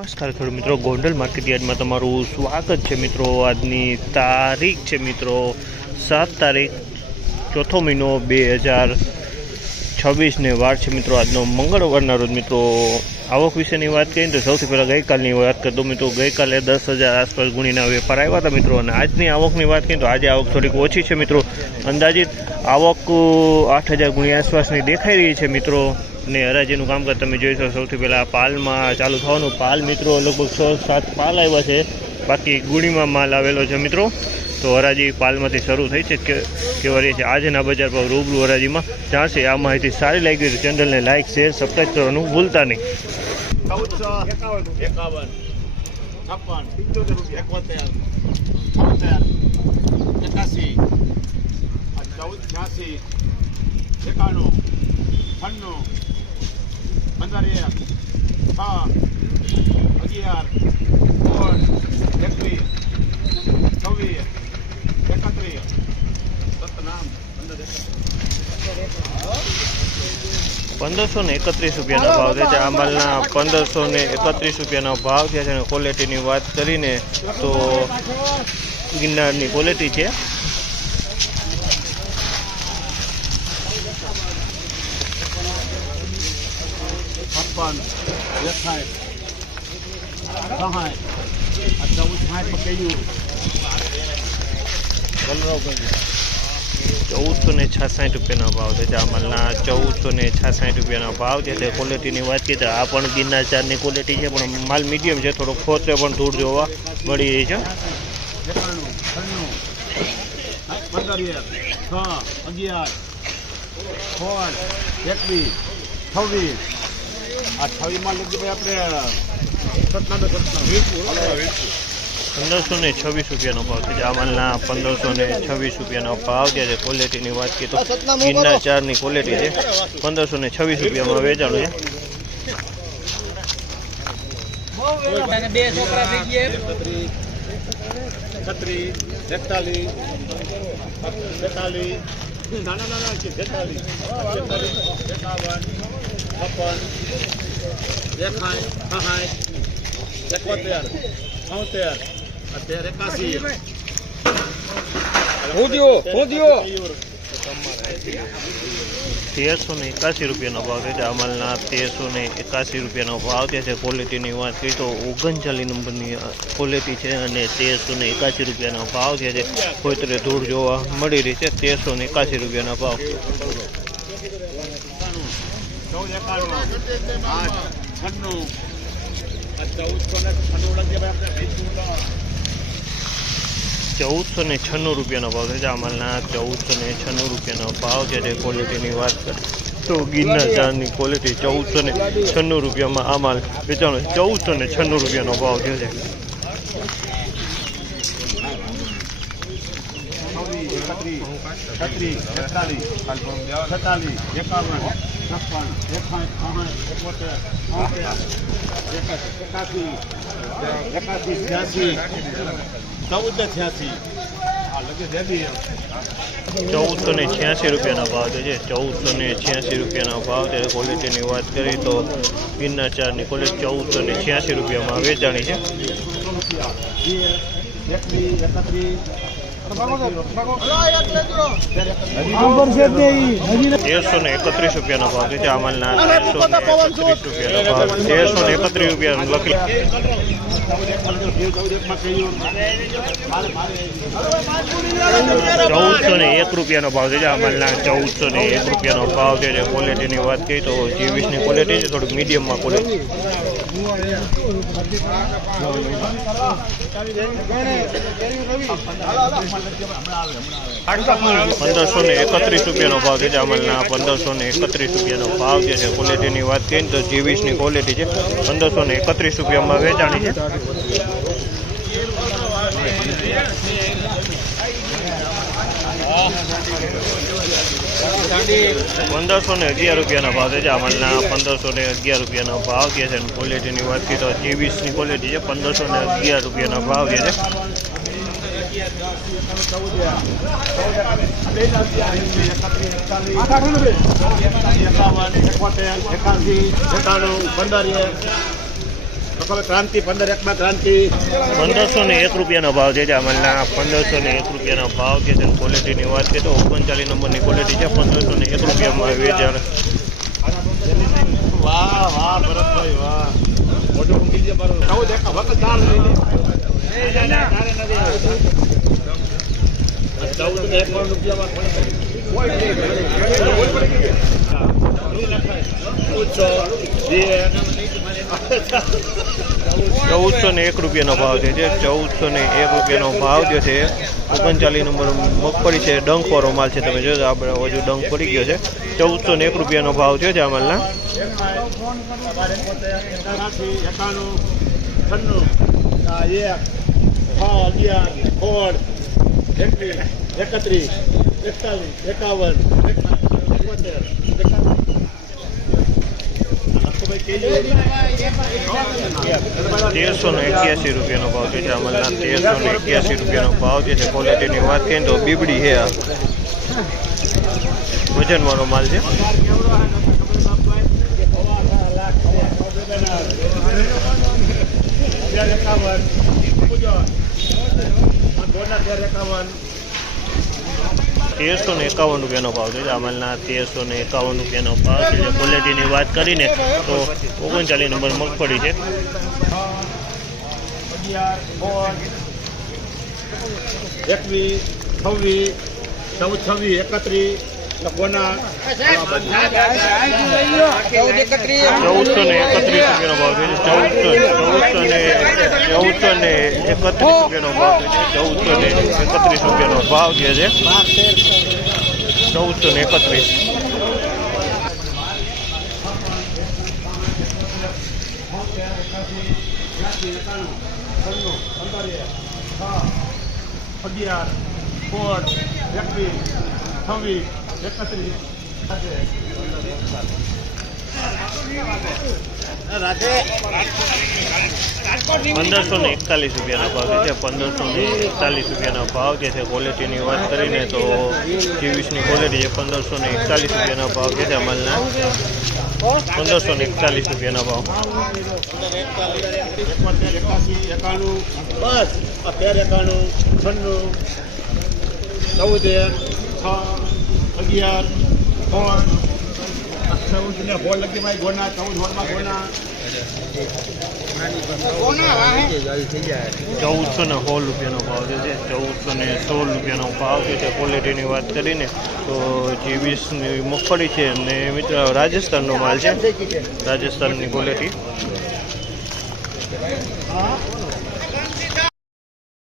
નમસ્કાર ખેડૂત મિત્રો, ગોંડલ માર્કેટ યાર્ડમાં તમારું સ્વાગત છે મિત્રો। આજની તારીખ છે મિત્રો 7 તારીખ 4થો મહિનો 2026 ને વાર છે મિત્રો આજનો મંગળવારના રોજ મિત્રો। આવક વિશેની વાત કરીએ તો સૌથી પહેલાં ગઈકાલની વાત કરતો મિત્રો, ગઈકાલે 10,000 આસપાસ ગુણીના વેપાર આવ્યા હતા મિત્રો। અને આજની આવકની વાત કરીએ તો આજે આવક થોડીક ઓછી છે મિત્રો। અંદાજિત આવક 8,000 ગુણી આસપાસની દેખાઈ રહી છે મિત્રો। ને હરાજીનું કામકાજ તમે જોઈશો। સૌથી પહેલાં પાલમાં ચાલુ થવાનું, પાલ મિત્રો લગભગ 6-7 પાલ આવ્યા છે, બાકી ગુણીમાં માલ આવેલો છે મિત્રો। તો હરાજી પાલમાંથી શરૂ થઈ છે કેવા રહી છે આજના બજાર ભાવ રૂબરૂ હરાજીમાં જાણશે। આ માહિતી સારી લાગી તો ચેનલને લાઇક શેર સબસ્ક્રાઈબ કરવાનું ભૂલતા નહીં। 1531 રૂપિયાના ભાવ છે। આ માલના 1531 રૂપિયાનો ભાવ છે। અને ક્વોલિટીની વાત કરીને તો ગિરનારની ક્વોલિટી છે। ₹1466 રૂપિયાનો ભાવ છે। આ માલના 1466 રૂપિયાનો ભાવ છે। ક્વોલિટીની વાત કરીએ તો આ પણ ગિરનાર ચારની ક્વોલિટી છે, પણ માલ મીડિયમ છે, થોડોક ખોતરે પણ ધૂળ જોવા મળી રહી છે। 1526 રૂપિયાનો ભાવ છે। આ માલના 1526 રૂપિયાનો ભાવ છે। ક્વોલિટીની વાત કરીએ તો ગિરનાર ચારની ક્વોલિટી છે। 1526 રૂપિયામાં વેચાણું છે। ₹1381 રૂપિયાનો ભાવ છે। આ માલના 1381 રૂપિયાનો ભાવ છે। ક્વોલિટીની વાત કરીએ તો 39 નંબરની ક્વોલિટી છે અને 1381 રૂપિયાનો ભાવ છે। કોઈતરે ધૂળ જોવા મળી રહી છે। 1381 રૂપિયાનો ભાવ। 1496 રૂપિયાનો ભાવ છે। આ માલના 1496 રૂપિયાનો ભાવ છે। ક્વોલિટીની વાત કરીએ તો ગિરનાર ચારની ક્વોલિટી 1496 રૂપિયામાં આ માલ વેચાણો 1496 રૂપિયાનો ભાવ થયો છે। ₹1486 રૂપિયાનો ભાવ છે। 1486 રૂપિયાનો ભાવ છે। ક્વોલિટીની વાત કરીએ તો ગિરનાર ચારની ક્વોલિટી 1486 રૂપિયામાં વેચાણી છે। 1331 રૂપિયાનો ભાવ છે। આ માલના 1331 રૂપિયાનો ભાવ 1331 રૂપિયા લખી। 1401 રૂપિયાનો ભાવ છે। આ માલના 1401 રૂપિયાનો ભાવ છે। ક્વોલિટીની વાત કરીએ તો G20ની ક્વોલિટી છે, થોડુંક મીડિયમમાં ક્વોલિટી। 1531 રૂપિયાનો ભાવ છે। આ માલના 1531 રૂપિયાનો ભાવ છે। ક્વોલિટીની વાત કરીએ તો G20ની ક્વોલિટી છે। 1531 રૂપિયામાં વેચાણી છે। 1511 રૂપિયાનો ભાવ છે। આ માલના 1511 રૂપિયાનો ભાવ છે। ક્વોલિટીની વાત કરીએ તો G20ની ક્વોલિટી છે। 1511 રૂપિયાનો ભાવ છે। ક્રાંતિ 15 માં ક્રાંતિ 1501 રૂપિયાનો ભાવ છે જામલના 1501 રૂપિયાનો ભાવ છે. ક્વોલિટીની વાત કરીએ તો 39 નંબરની ક્વોલિટી છે. 1501 રૂપિયામાં વેચાણ. વાહ વાહ ભરતભાઈ વાહ મોટો ઊંઘી છે મારો 14 વખત ચાર લઈ લે 14 રૂપિયામાં કોઈ ₹1401 રૂપિયાનો ભાવ છે. ₹1401 રૂપિયાનો ભાવ જે છે. 39 નંબર મગફળી છે. ડંખવાળો માલ છે. તમે જોજો આપણે હજુ ડંખ પડી ગયો છે. ₹1401 રૂપિયાનો ભાવ છે જામલના. 1381 રૂપિયાનો ભાવ છે જામલના. 1381 રૂપિયાનો ભાવ છે. ક્વોલિટીની વાત કરીએ તો બીબડી છે. વજનવાળો માલ છે. ₹1351 રૂપિયાનો ભાવ છે જામલના. 1351 રૂપિયાનો ભાવ છે. ક્વોલિટીની વાત કરીને તો 39 નંબર મગફળી છે. 1431 રૂપિયાનો ભાવ છે. 1431. ₹1541 રૂપિયાનો ભાવ છે. 1541 રૂપિયાનો ભાવ જે છે. ક્વોલિટીની વાત કરીને તો 23ની ક્વોલિટી છે. 1541 રૂપિયાનો ભાવ છે અમલના. 1541 રૂપિયાનો ભાવ. બસ 1391 96 14 11 14 લગી ભાઈ ગોના 14 હોરમાં ગોના 1416 રૂપિયાનો ભાવ છે. 1416 રૂપિયાનો ભાવ છે. ક્વોલિટીની વાત કરીને તો 23ની મગફળી છે અને મિત્ર રાજસ્થાનનો માલ છે. રાજસ્થાનની ક્વોલિટી.